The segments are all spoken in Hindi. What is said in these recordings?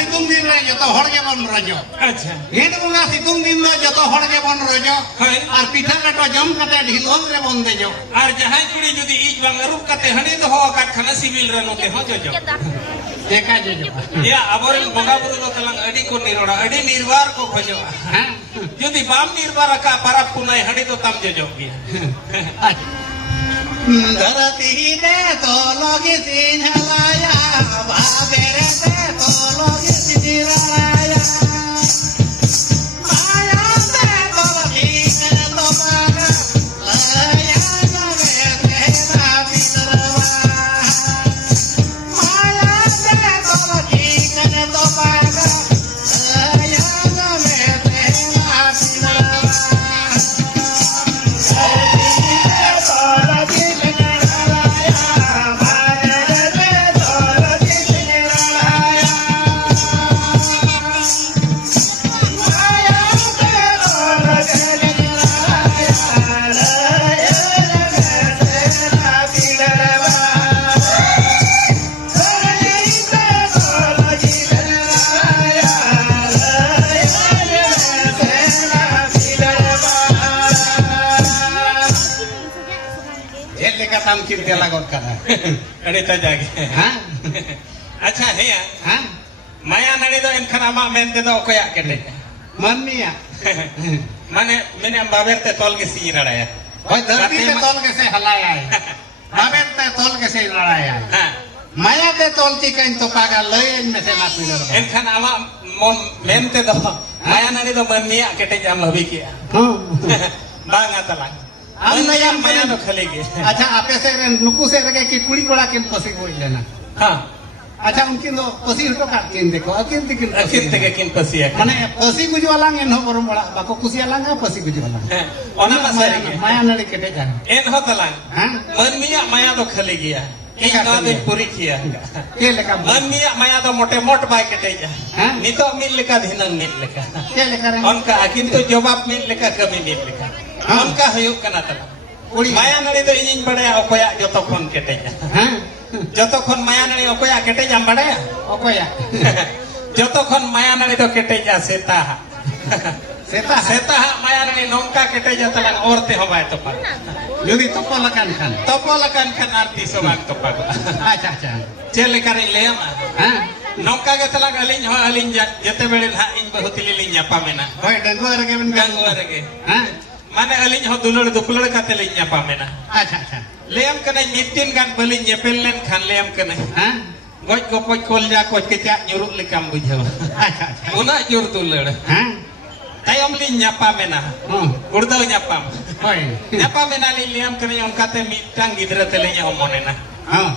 सितुंग दिन रे जतो हड़ के बन रजो अच्छा हेड बुंगा सितुंग दिन दो जतो हड़ के बन रजो हाय और पिठा काटो जम कते ढिलोन रे बन देजो और जहां कुड़ी जुदी इज बांग अरुप कते हनी दो हो का खाना सिविल रे नोते हो जो देखा जो या अबोरन बोगा बुरु दो तलंग अडी को निरोड़ा अडी निर्वार को खोजो हां जुदी बाम निर्वार का परप पुनाई हनी तो तम जो गया धरती दे तो लोगे सिंहलाया बाबे रे दे तो लोगे सिंहलाया माया दे तो लोगे तो पागा लाया जावे तेरा बिलरवा माया दे तो लोगे तो पागा लाया जावे तेरा बिलरवा हम किरते लागत करा अरे ता जागे हां अच्छा है हां माया नड़ी दो इनखान आमा मेनते दो कोया केटे मन्निया माने मैंने बाबेरते तोल के सी रड़ाया ओए धरती पे तोल के से हलाया है बाबेरते तोल के से लड़ाया है हां माया ते तोल की कहीं तो पागा लय में से मात मिलो इनखान आमा मेनते दो माया नड़ी दो मन्निया केटे जाम हबी किया हां बांगा तला हम नया माया तो खलेगे अच्छा आपे से नुकु से रगे कि कुड़ी कोड़ा के पसी बोल लेना हां अच्छा उनकिन दो पसी हटो काट के देखो अकिन तिकिन अकिन तके किन पसिया माने पसी गुजवाला एन हो बरम बड़ा बाको कुसियालांगा पसी गुजवाला ओना मसारे माया नड़ी केटे जा एन हो तला हां मन्निया माया तो खले गया एक ना दिन पूरी किया के लेका मन्निया माया तो मोटे मोट बाय केटे जा हां नितो मिल लेका धिनन मिल लेका के लेका रे उनका अकिन तो जवाब मिल लेका कमी मिल लेका उनका हयुक कना तला कुड़ी माया नड़ी तो इजिन बड़े ओकोया जतो खन केटे जा हां जतो खन माया नड़ी ओकोया केटे जा बड़े ओकोया जतो खन माया नड़ी तो केटे जा सेता सेता सेता माया नड़ी नौका केटे जा तला औरते हो बाय तो पर यदि तपो लकान खान खान आरती सोबाग तो पर अच्छा अच्छा चेले करे लेमा हां नौका के तला अलिन हो अलिन जते बेले हा इन बहुतली लिन ᱧᱟᱯᱟ मेना होय डंगुआ रगे बन गंगवा रगे हां माने अलिन हो दुलड़ दुपलड़ काते लिन ᱧᱟᱯᱟ मेना अच्छा अच्छा लेम कने मिटिन गान बलिन ñepel len खान लेम कने हां गoj गपoj kolja koj kecak nyuruk lekam bujau अच्छा अच्छा una jur dulड़ हां tayom liñ ᱧᱟᱯᱟ मेना gurdau ñapam होय ᱧᱟᱯᱟ मेना लिन लेम कने ओनकाते मिटang gidra telinya omonena हां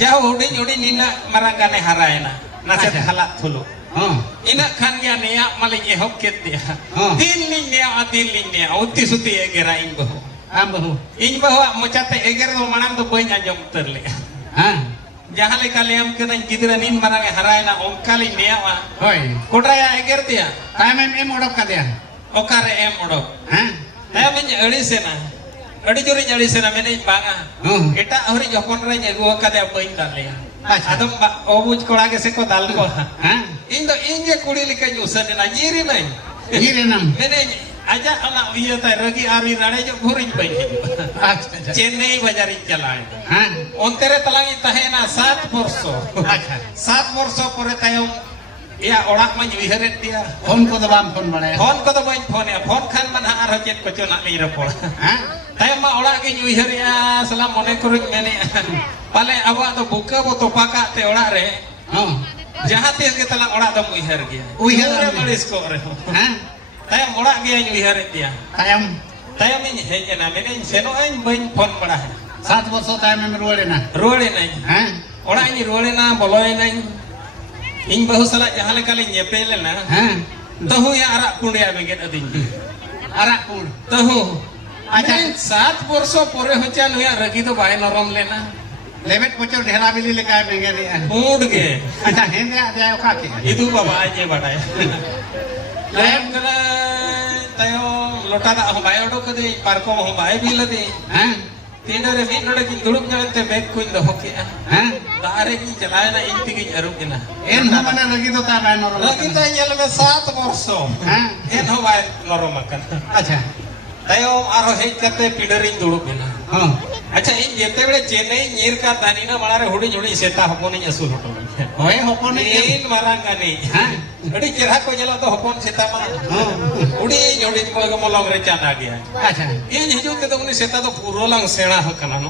jauh hudin hudin nina marangane haraena naset halak thulu हां ina khan ya neya maling ehok ket dia din linya uti suti egera ing bahu am bahu ing bahu mocate eger do manam do bain anjom terle हां jahan leka leam kena gidra nin marang haraina onkali neya wa होय kodaya eger dia टाइम एम ओडक का दिया okare em odok हां tamen adi sena adi jori adi sena mene banga eta hori jokon re egu kade bain dale अच्छा adom obuj kola ge se ko dal ko हां indo inje kuri lika nyusan na nyiri nai ये रे नाम mene aja anak dia tay ragi ari rade jo bhurin pai अच्छा अच्छा chennai bajarin chalai हां ontere talangi tahena 7 borso अच्छा 7 borso pore tayom ya orak ma nyuheret dia phone को दबाम फोन बड़े phone ko do bain phone ya phone khan man har jet ko chona ni ropor हां tayom ma orak ge nyuher ya salam mone kuruj mene pale awa do buka bo topaka te orak re हां jahat tis ge talang orak do muihar dia Uihar re dia. malis ko re हां tayom orak ge nyuheret dia time tayom ini hejena mene seno ain bain phone bada 7 वर्ष टाइम में रोले ना ruole nai हां orak ini ruole na boloi nai ing bahu salah jahan le kali nyepel na हां tahu ya arak pundia bengen ading अरा पुर tahu अच्छा 7 वर्ष pore hocha nuya ragi to bai norom lena Levett पोचर ढेला बिली लेका बेंगे रे mood ge अच्छा हेंदे आ जाए ओका के itu baba aja badai lem kena tayo lota da ho bai odo kade parko ho bai bilade हां Tindore mid node ki duduk nyalante bag kuin doho kea. Hah? Dare ki jalana inti ki aruk kena. En mana lagi tu tak main orang. Lagi ta nyal me 7 borso. Hah? En ho bai norom makan. Acha. Tayo aro hej kate pindaring duduk kena. Hah. अच्छा इन जेते बड़े चेन्नई नीर का दानी ना मारे हुडी जुडी सेता हपोन इन असुल होटो Hoy hopon ni. इन मारांगा नहीं Hah? अड़ी चेहरा को जला तो हपोन सेता मा हुडी जुडी को मोलंग रे चाना गया Acha. इन हिजु के तो उनी सेता तो पूरो लंग सेना हकना नो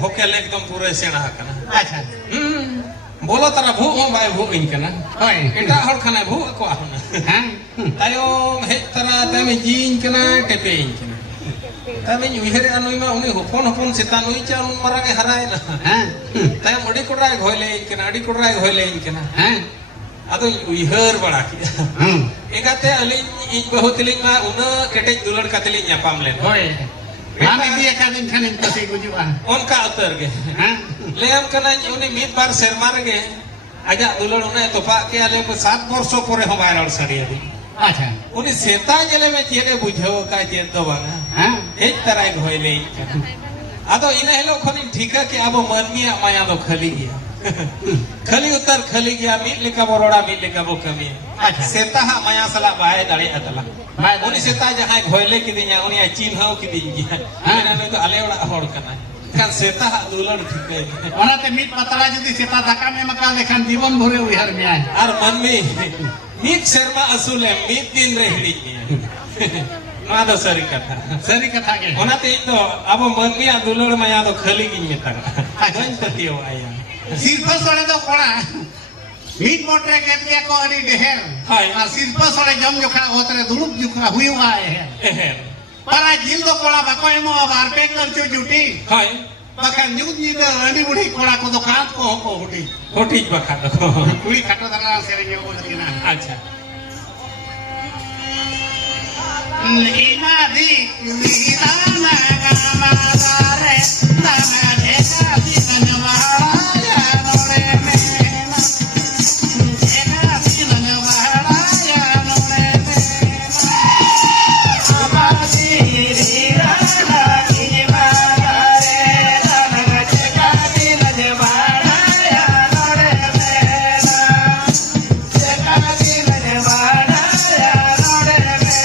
होके एकदम पूरे सेना हकना Acha. बोलो तारा भू हो भाई भू इन कना Hoy. एटा हर खाना भू को आहुना Hah? तायो हे तारा तमे जीन कना टेपे इन कना तमे उइहरे अनुई मा उनी हपोन हपोन सेता नुई चा उन मारांगे हराय ना Hah? ताय मडी कोड़ाय घोले इनकना अडी कोड़ाय घोले इनकना Hah? अदो उइहर बड़ा की Hmm. एगाते अली इन बहुत लिंग मा उन केटे दुलड़ कतली न्यापाम लेन Hoy. Mami dia kan in kasi gujua. उनका उतर गे Hah? लेम कना उनी मिद बार शर्मार गे आजा दुलड़ उने तोपा के आले को 7 वर्षों परे हम आयरल सरिया दी Acha. उनी सेता जले में चेने बुझो का चेन तो बांगा Hah? एक तरह घोले इनकना अदो इने हेलो खनी ठीका के अब मनमिया माया तो खली गया खली उतर खली गया मिल लेका बरोड़ा मिल लेका वो कमी अच्छा। सेता हा माया सला बाय दाड़े अतला बाय दाड़े। उनी सेता जहां घोले की दिया उनी चिन्ह हो की दिया मेरा ने तो आलेवड़ा होड़ कना kan सेता हा दुलड़ ठीके Orang te mit patara judi seta daka me maka lekhan जीवन भरे उहर में आए. और मन में मीत शर्मा असूल है मीत दिन रे हिड़ी ᱱᱚᱣᱟ ᱫᱚ ᱥᱟᱹᱨᱤ ᱠᱟᱛᱷᱟ Sari kata ke. ᱚᱱᱟᱛᱮ ᱤᱧ ᱫᱚ ᱟᱵᱚ ᱢᱟᱹᱱᱢᱤᱭᱟᱜ ᱫᱩᱞᱟᱹᱲ ᱢᱟᱭᱟ ᱫᱚ ᱠᱷᱟᱹᱞᱤ ᱜᱤᱧ ᱢᱮᱛᱟᱜᱼᱟ ᱵᱟᱹᱧ ᱯᱟᱹᱛᱭᱟᱹᱣᱟᱜᱼᱟ Sirpa sore do kora. Mit motre ke dia ko adi deher. Hai. Ar sirpa sore jom jokha hotre dulup jokha huiwa hai. එහෙම Para jil do kora bako emo abar pe kar chu juti. High Baka nyut ni do rani budi kora ko do kaat ko ko huti. කොටික් බකද Kuri khato dana serenge ko dina. අච්චා Ina di ina na gamadare na deka di kanwara nore me. Deka di kanwara nore me. Abadi rira ki madare na deka di kanwara nore me. Deka di kanwara nore me.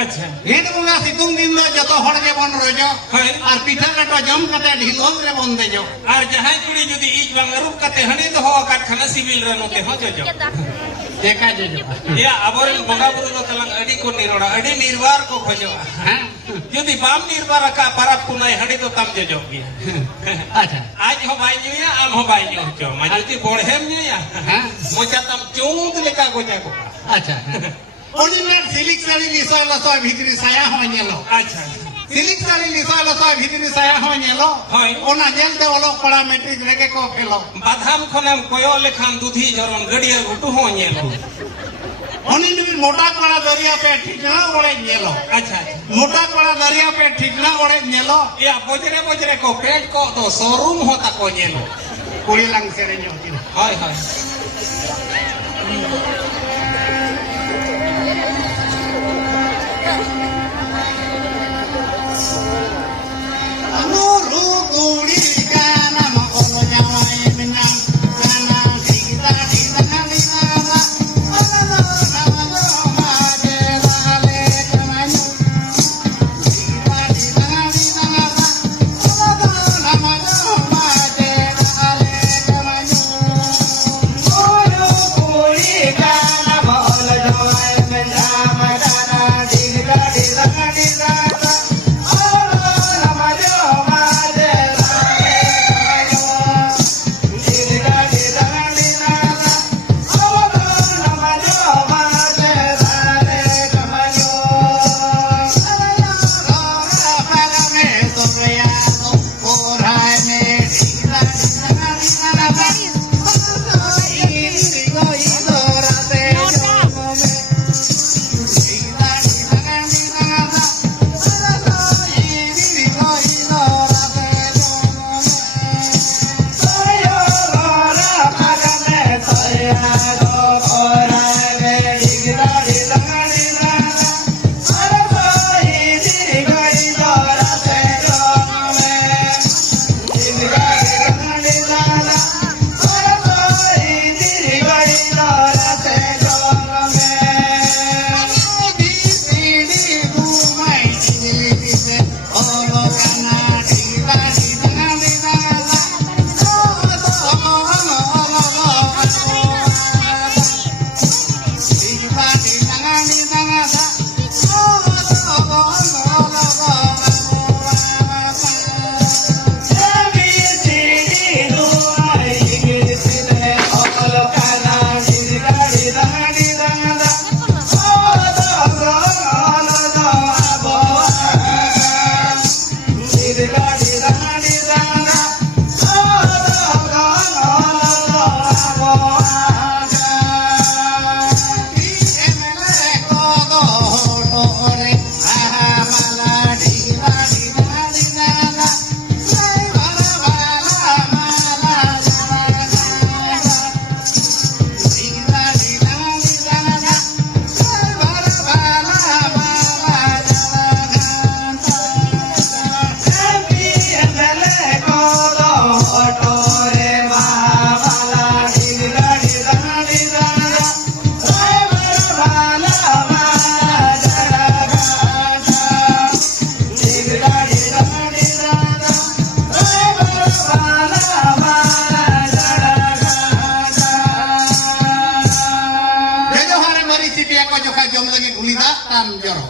અચ્છા Ini bunga situng din lo joto hor ge bon rojo. Hai. Ar pitha kato jom kate Dhillon रे bon dejo. আর যাহাই কুড়ি যদি ইজ বাংলারূপ কাতে হানি তো হওয়া কারখানা সিভিল রে নতে হ জজ Deka jojo. ইয়া আবরেন বঙ্গা বুরু দো তালাং আডি কো নিরোড়া আডি নির্বার কো খোজো Hah? যদি বাম নির্বার কা পারাপ কুনাই হানি তো তাম জজ গিয়া Acha. आज हो बाई न्यूया आम हो बाई न्यू चो माजुती बोढ़ेम न्यूया Hah? मोचा तम चूंद लेका गोजा को Acha. Oni mer silik sari liso lo so bhitri saya ho nyelo. अच्छा Silik sari liso lo so bhitri saya ho nyelo. Hai. Ona jel de olok pada metric rege ko phelo. बाधाम खनम कोयो लेखान दूधी जरन गड़िया गुटू हो नेलो Oni ni mota kora daria pe ठीक ना ओड़े nyelo. अच्छा Mota kora daria pe ठीक ना ओड़े nyelo. या बोजरे बोजरे को पेट को तो शोरूम होता को नेलो Kuri lang serenyo tina. Hi hi Amuru kuri kana ma ono jawai minang.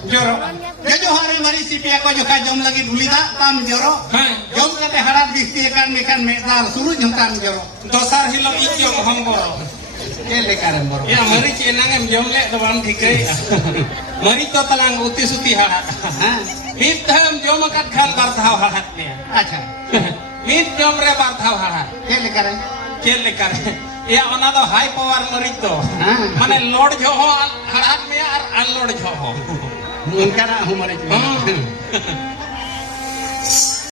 Joro. Jojo hari mari sipia ko joka jom lagi dulida tam joro. Hai. Jom kate harat disti kan mekan medal suruh jom tam joro. Dosar hilom ikyong hongboro. Ele karen boro. Ya mari cenang em jom le to bang thikai. Mari to talang uti suti harat. Ha. Mit tham jom kat khan bar thau harat ne. Acha. Mit jom re bar thau harat. Ele karen. Chel le kar. Ya ona do high power mari to. Ha. Mane load jo ho harat me ar unload jo ho. Mungkin aku mari. Hmm.